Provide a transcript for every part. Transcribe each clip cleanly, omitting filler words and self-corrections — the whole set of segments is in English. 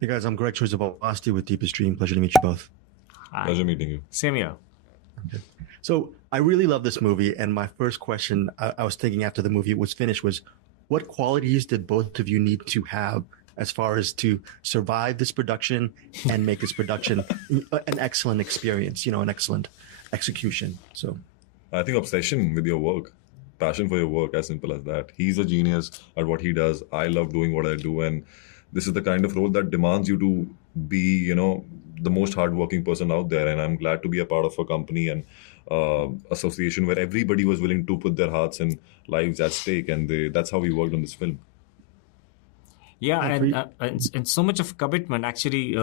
Hey guys, I'm Greg Chorzabasti with Deepest Dream. Pleasure to meet you both. Hi. Pleasure meeting you. Same here. Okay. So I really love this movie, and my first question I was thinking after the movie was finished was, what qualities did both of you need to have as far as to survive this production and make this production an excellent experience, an excellent execution? So I think obsession with your work, passion for your work, as simple as that. He's a genius at what he does. I love doing what I do, and this is the kind of role that demands you to be, the most hardworking person out there. And I'm glad to be a part of a company and association where everybody was willing to put their hearts and lives at stake, and that's how we worked on this film. Yeah, and so much of commitment, actually,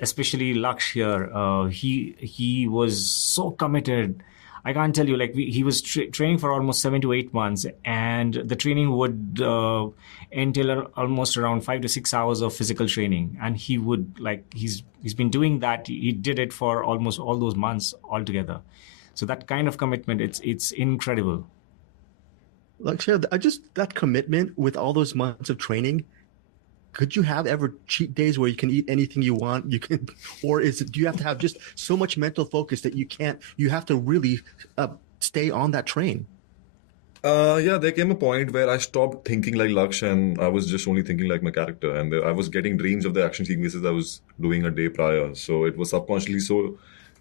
especially Lakshya, he was so committed. I can't tell you, he was training for almost 7 to 8 months, and the training would entail almost around 5 to 6 hours of physical training. And he would, he's been doing that. He did it for almost all those months altogether. So that kind of commitment, it's incredible. Lakshya, that commitment with all those months of training, could you have ever cheat days where you can eat anything you want? Or do you have to have just so much mental focus that you have to really stay on that train? Yeah, there came a point where I stopped thinking like Lakshya, and I was just only thinking like my character. And I was getting dreams of the action sequences I was doing a day prior. So it was subconsciously so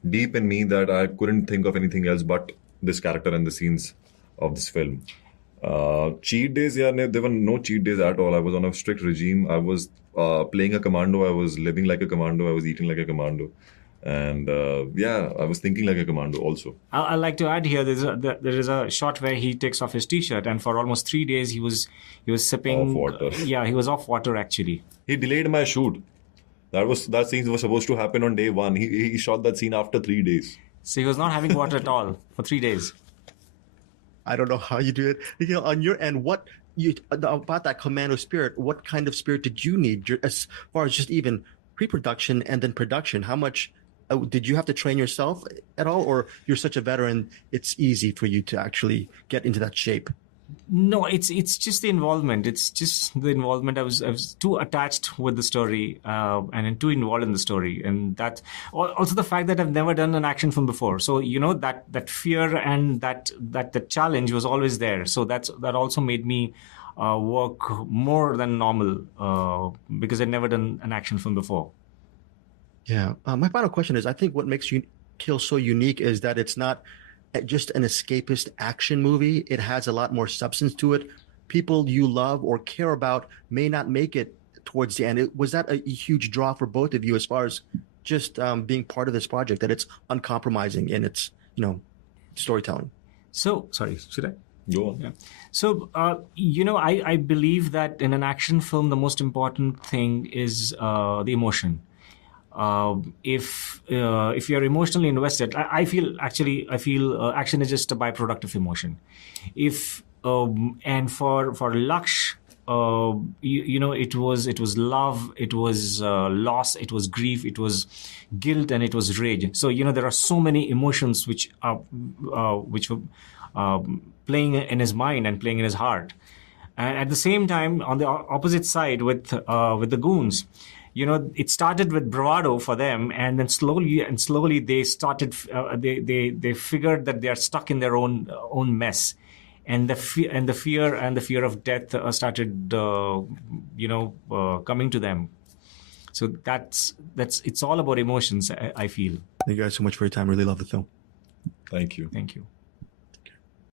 deep in me that I couldn't think of anything else but this character and the scenes of this film. Cheat days, yeah, there were no cheat days at all. I was on a strict regime. I was playing a commando. I was living like a commando. I was eating like a commando. And I was thinking like a commando also. I'd like to add here, there is a shot where he takes off his t-shirt, and for almost 3 days he was sipping off water. Yeah, he was off water actually. He delayed my shoot. That scene was supposed to happen on day 1. He shot that scene after 3 days. So he was not having water at all for 3 days. I don't know how you do it. On your end, about that commando spirit, what kind of spirit did you need as far as just even pre-production and then production? How much did you have to train yourself at all, or you're such a veteran, it's easy for you to actually get into that shape? No, it's just the involvement. It's just the involvement. I was too attached with the story and too involved in the story, and that also the fact that I've never done an action film before. So that fear and that the challenge was always there. So that also made me work more than normal because I'd never done an action film before. Yeah. My final question is: I think what makes Kill so unique is that it's not just an escapist action movie. It has a lot more substance to it. People you love or care about may not make it towards the end. Was that a huge draw for both of you as far as just being part of this project, that it's uncompromising in its, storytelling? So, sorry, should I? Go on. Yeah. So, I believe that in an action film, the most important thing is the emotion. If you're emotionally invested, I feel action is just a byproduct of emotion. And for Laksh, it was love, it was loss, it was grief, it was guilt, and it was rage. So there are so many emotions which were playing in his mind and playing in his heart. And at the same time, on the opposite side with the goons, it started with bravado for them, and then slowly they started. They figured that they are stuck in their own mess, and the fear of death started, coming to them. So it's all about emotions. I feel. Thank you guys so much for your time. Really love the film. Thank you. Thank you.